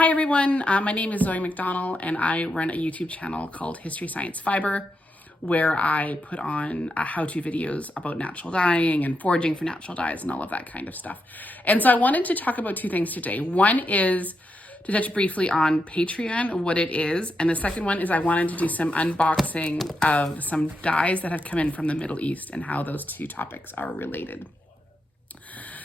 Hi everyone, my name is Zoe McDonald and I run a YouTube channel called History Science Fiber where I put on how-to videos about natural dyeing and foraging for natural dyes and all of that kind of stuff. And so I wanted to talk about two things today. One is to touch briefly on Patreon, what it is, and the second one is I wanted to do some unboxing of some dyes that have come in from the Middle East and how those two topics are related.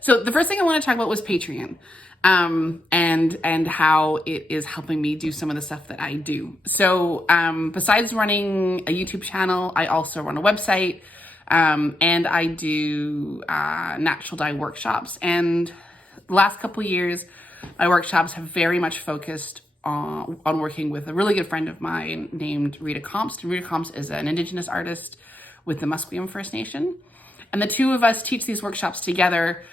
So the first thing I want to talk about was Patreon, and how it is helping me do some of the stuff that I do. So besides running a YouTube channel, I also run a website, and I do natural dye workshops. And the last couple of years, my workshops have very much focused on working with a really good friend of mine named Rita Comst. And Rita Comst is an Indigenous artist with the Musqueam First Nation. And the two of us teach these workshops together.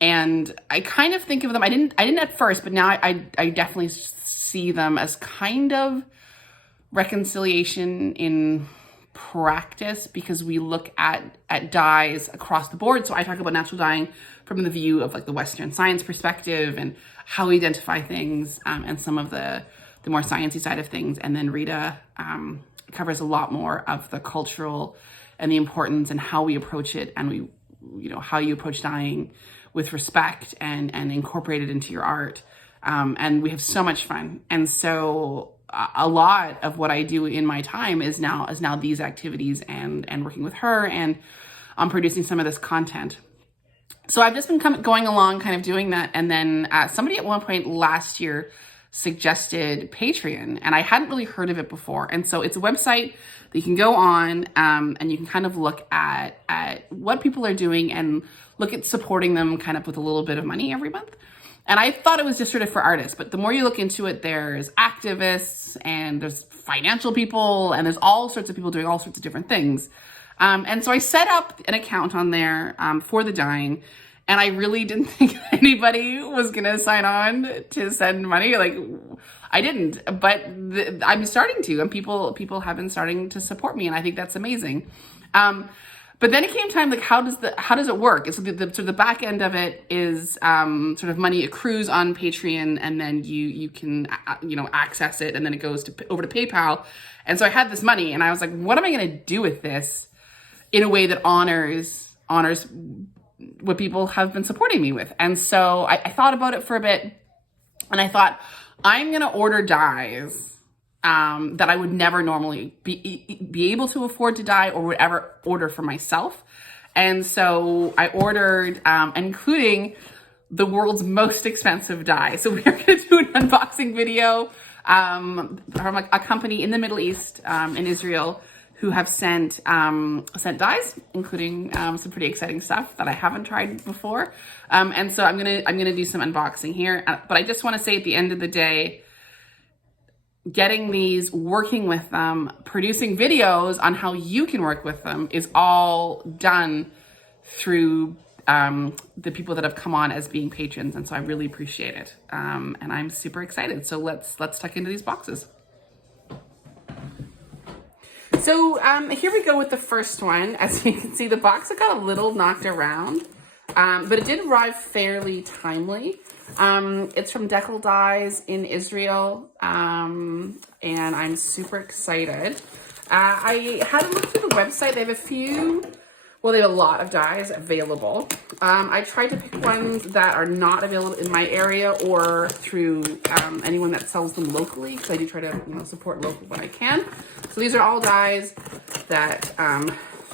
And I kind of think of them, I didn't at first, but now I definitely see them as kind of reconciliation in practice, because we look at dyes across the board. So I talk about natural dyeing from the view of like the Western science perspective and how we identify things, and some of the more sciencey side of things. And then Rita covers a lot more of the cultural and the importance and how we approach it, and how you approach dyeing with respect and incorporate it into your art. And we have so much fun. And so a lot of what I do in my time is now these activities and working with her and producing some of this content. So I've just been going along kind of doing that. And then somebody at one point last year suggested Patreon, and I hadn't really heard of it before. And so it's a website that you can go on, and you can kind of look at what people are doing and look at supporting them kind of with a little bit of money every month. And I thought it was just sort of for artists, but the more you look into it, there's activists and there's financial people and there's all sorts of people doing all sorts of different things. And so I set up an account on there for the dyeing. And I really didn't think anybody was going to sign on to send money. Like, I didn't, but I'm starting to, and people have been starting to support me. And I think that's amazing. But then it came time, like, how does it work? And so the back end of it is sort of money accrues on Patreon, and then you can access it, and then it goes over to PayPal. And so I had this money, and I was like, what am I going to do with this in a way that honors what people have been supporting me with? And so I thought about it for a bit, and I thought, I'm going to order dyes that I would never normally be able to afford to dye or would ever order for myself. And so I ordered, including the world's most expensive dye. So we're going to do an unboxing video from a company in the Middle East, in Israel, who have sent dyes, including some pretty exciting stuff that I haven't tried before. And so I'm gonna do some unboxing here. But I just want to say, at the end of the day, getting these, working with them, producing videos on how you can work with them is all done through the people that have come on as being patrons. And so I really appreciate it. And I'm super excited. So let's tuck into these boxes. So here we go with the first one. As you can see, the box got a little knocked around, but it did arrive fairly timely. It's from Dekel Dyes in Israel, and I'm super excited. I had a look through the website. They have a lot of dyes available. I tried to pick ones that are not available in my area or through anyone that sells them locally, because I do try to support local when I can. So these are all dyes that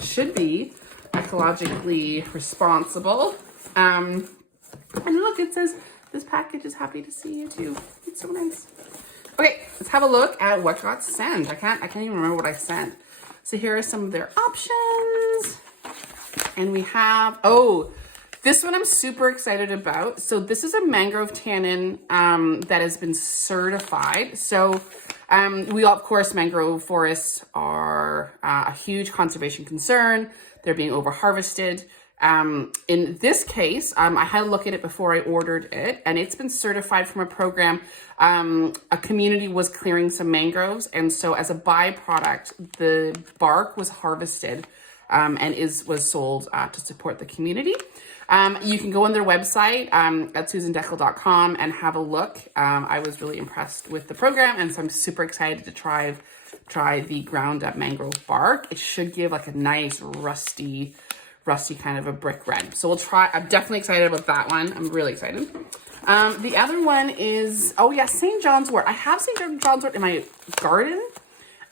should be ecologically responsible. And look, it says, this package is happy to see you too. It's so nice. Okay, let's have a look at what got sent. I can't even remember what I sent. So here are some of their options. And we have, this one I'm super excited about. So this is a mangrove tannin that has been certified. So of course, mangrove forests are a huge conservation concern. They're being over-harvested. In this case, I had a look at it before I ordered it, and it's been certified from a program. A community was clearing some mangroves, and so as a byproduct, the bark was harvested and was sold to support the community. You can go on their website at susandeckel.com and have a look. I was really impressed with the program, and so I'm super excited to try the ground up mangrove bark. It should give like a nice rusty kind of a brick red. So we'll try. I'm definitely excited about that one. I'm really excited. The other one is, oh yeah, St. John's wort. I have St. John's wort in my garden.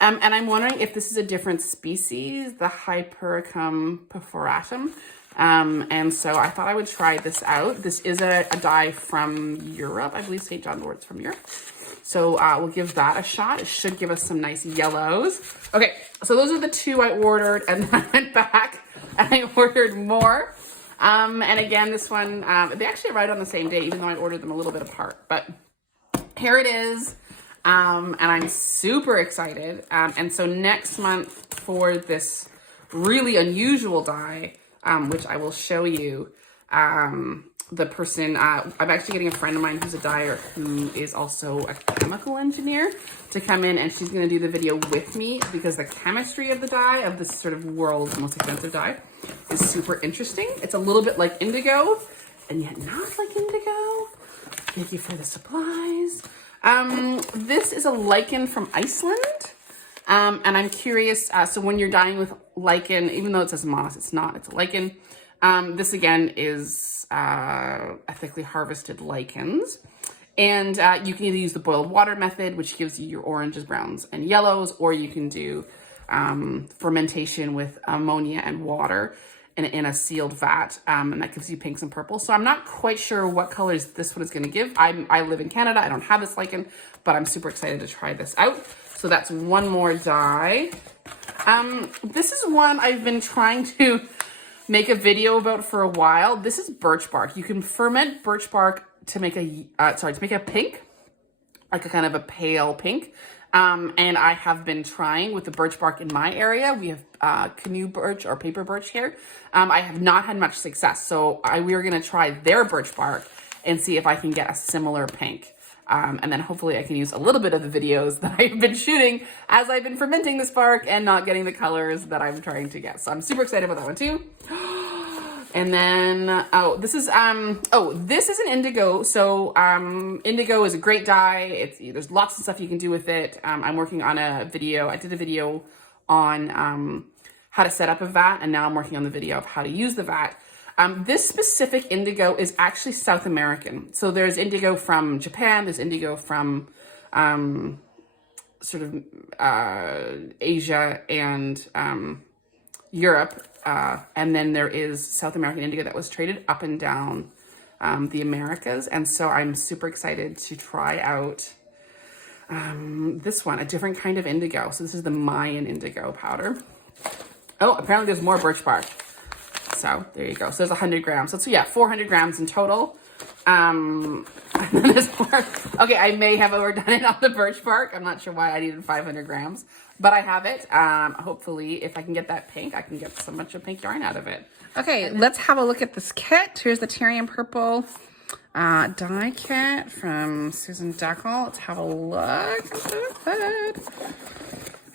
And I'm wondering if this is a different species, the Hypericum perforatum. And so I thought I would try this out. This is a dye from Europe. I believe St. John's wort's from Europe. So we'll give that a shot. It should give us some nice yellows. Okay, so those are the two I ordered, and then I went back and I ordered more. And again, this one, they actually arrived on the same day, even though I ordered them a little bit apart. But here it is. And I'm super excited. And so next month for this really unusual dye, which I will show you, the person, I'm actually getting a friend of mine who's a dyer who is also a chemical engineer to come in, and she's going to do the video with me because the chemistry of the dye, of this sort of world's most expensive dye, is super interesting. It's a little bit like indigo, and yet not like indigo. Thank you for the supplies. This is a lichen from Iceland. And I'm curious, so when you're dyeing with lichen, even though it says moss, it's not, it's a lichen. This again is ethically harvested lichens. And you can either use the boiled water method, which gives you your oranges, browns, and yellows, or you can do fermentation with ammonia and water in a sealed vat, and that gives you pinks and purples. So I'm not quite sure what colors this one is going to give. I live in Canada. I don't have this lichen, but I'm super excited to try this out. So that's one more dye. This is one I've been trying to make a video about for a while. This is birch bark. You can ferment birch bark to make a pink, like a kind of a pale pink. And I have been trying with the birch bark in my area. We have canoe birch or paper birch here. I have not had much success. So we're going to try their birch bark and see if I can get a similar pink. And then hopefully I can use a little bit of the videos that I've been shooting as I've been fermenting this bark and not getting the colors that I'm trying to get. So I'm super excited about that one too. And then, this is an indigo. So, indigo is a great dye. There's lots of stuff you can do with it. I'm working on a video. I did a video on, how to set up a vat, and now I'm working on the video of how to use the vat. This specific indigo is actually South American. So there's indigo from Japan. There's indigo from, Asia and, Europe. And then there is South American indigo that was traded up and down the Americas. And so I'm super excited to try out this one, a different kind of indigo. So this is the Mayan indigo powder. Oh, apparently there's more birch bark. So there you go. So there's 100 grams. So yeah, 400 grams in total. And then there's more. Okay, I may have overdone it on the birch bark. I'm not sure why I needed 500 grams. But I have it. Hopefully, if I can get that pink, I can get so much of pink yarn out of it. Okay, let's have a look at this kit. Here's the Tyrian Purple dye kit from Susan Deckel. Let's have a look.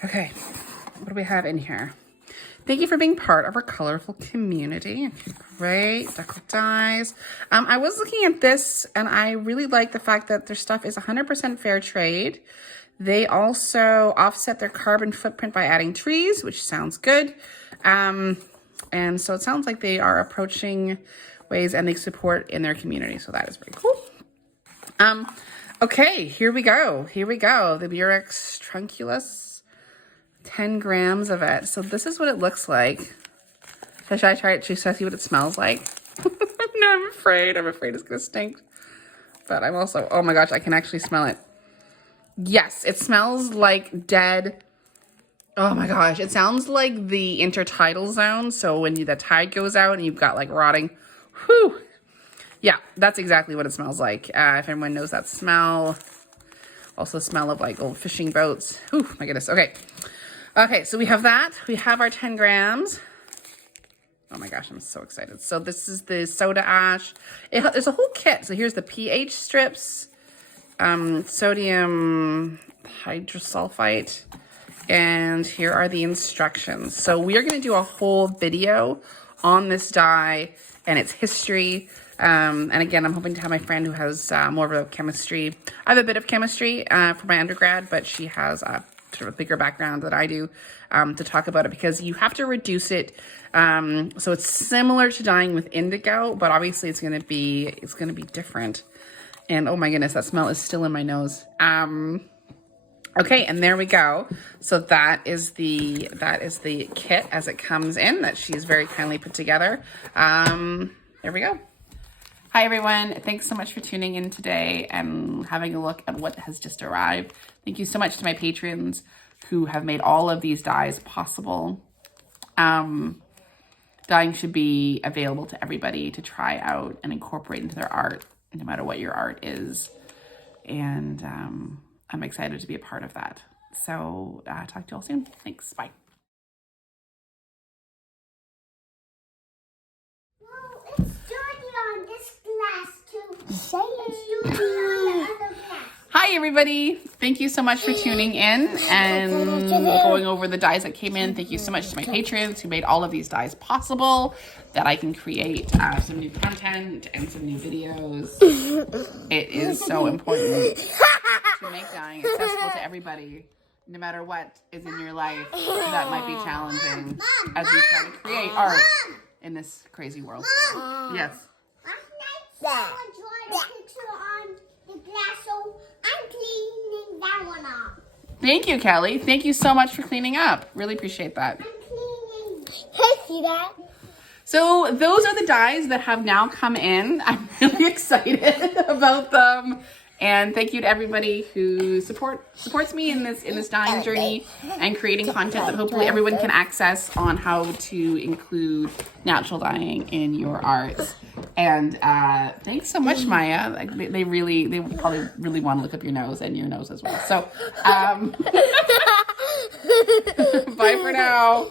Okay, what do we have in here? Thank you for being part of our colorful community. Great, Deckel dyes. I was looking at this, and I really like the fact that their stuff is 100% fair trade. They also offset their carbon footprint by adding trees, which sounds good. And so it sounds like they are approaching ways and they support in their community. So that is very cool. Okay, here we go. Here we go. The Murex trunculus, 10 grams of it. So this is what it looks like. Should I try it too? So I see what it smells like. No, I'm afraid. I'm afraid it's going to stink. But I'm also, oh my gosh, I can actually smell it. Yes, it smells like dead. Oh my gosh, it sounds like the intertidal zone. So when the tide goes out and you've got like rotting, whew. Yeah, that's exactly what it smells like. If everyone knows that smell. Also smell of like old fishing boats. Whew, my goodness, okay. Okay, so we have that. We have our 10 grams. Oh my gosh, I'm so excited. So this is the soda ash. There's a whole kit. So here's the pH strips. Sodium hydrosulfite, And here are the instructions. So we are going to do a whole video on this die and its history. And again, I'm hoping to have my friend who has more of a chemistry. I have a bit of chemistry for my undergrad, but she has a sort of bigger background than I do to talk about it, because you have to reduce it. So it's similar to dyeing with indigo, but obviously it's going to be different. And oh my goodness, that smell is still in my nose. Okay, and there we go. So that is the kit as it comes in that she's very kindly put together. There we go. Hi everyone, thanks so much for tuning in today and having a look at what has just arrived. Thank you so much to my patrons who have made all of these dies possible. Dyeing should be available to everybody to try out and incorporate into their art, no matter what your art is. And I'm excited to be a part of that. So talk to you all soon. Thanks. Bye. No, it's dirty on this glass too. Say it's dirty on the other glass. Hi everybody. Thank you so much for tuning in and going over the dies that came in. Thank you so much to my patrons who made all of these dies possible, that I can create some new content and some new videos. It is so important to make dyeing accessible to everybody, no matter what is in your life that might be challenging as you try to create art in this crazy world. Yes. Last night someone drawed a picture on the glass, so I'm cleaning that one off. Thank you, Kelly. Thank you so much for cleaning up. Really appreciate that. I'm cleaning. Hey, see that? So those are the dies that have now come in. I'm really excited about them. And thank you to everybody who supports me in this dyeing journey and creating content that hopefully everyone can access on how to include natural dyeing in your art. And thanks so much, Maya. Like they probably really want to look up your nose and your nose as well. So bye for now.